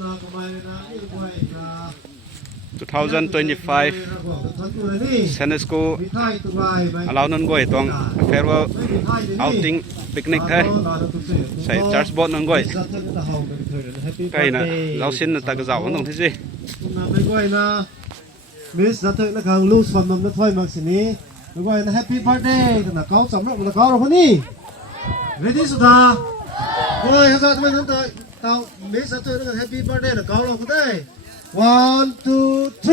2025 Senesco allow non goi tong farewell outing picnic hai sai church boat non goi kai na lao sin ta ka zaw nong thi jiไม่ก้อยนะมิสนะเถอะนะครังลูกสมนมนะถ้อยมักสินี้ไม่ก้อยนะแฮปปี้เบิร์ธเดย์นะเขาสำหรับนะเขาเราคนนี้ ready สุดาเฮ้ยเขาจะทำไมนั่นเถอะเขามิสนะเถอะนะแฮปปี้เบิร์ธเดย์นะเขาเราคนได้ 1 2 3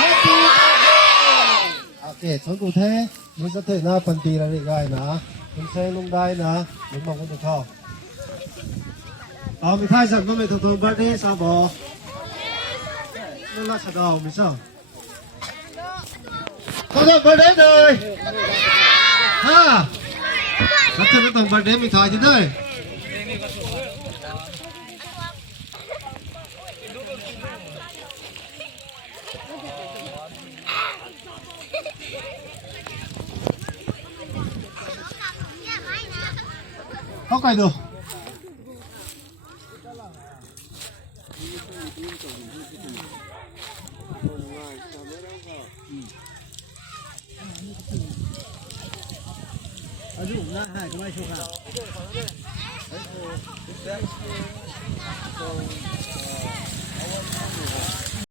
happy birthday โอเคสมบูรณ์แท้มิสนะเถอะนะพันปีละเรื่อยๆนะคุณเซลงได้นะหนูมองก็จะชอบเอามีท้ายสั่งก็ไม่ถูกๆ birthday สาวบอนั่นละสะดาวมิซ่าขอโทษ birthday เลยฮ่าสักเท่านั้นต้อง birthday มีถ่ายที่ได้เข้าใกล้ดูอายุน่าหายก็ไม่ชุกอ่ะ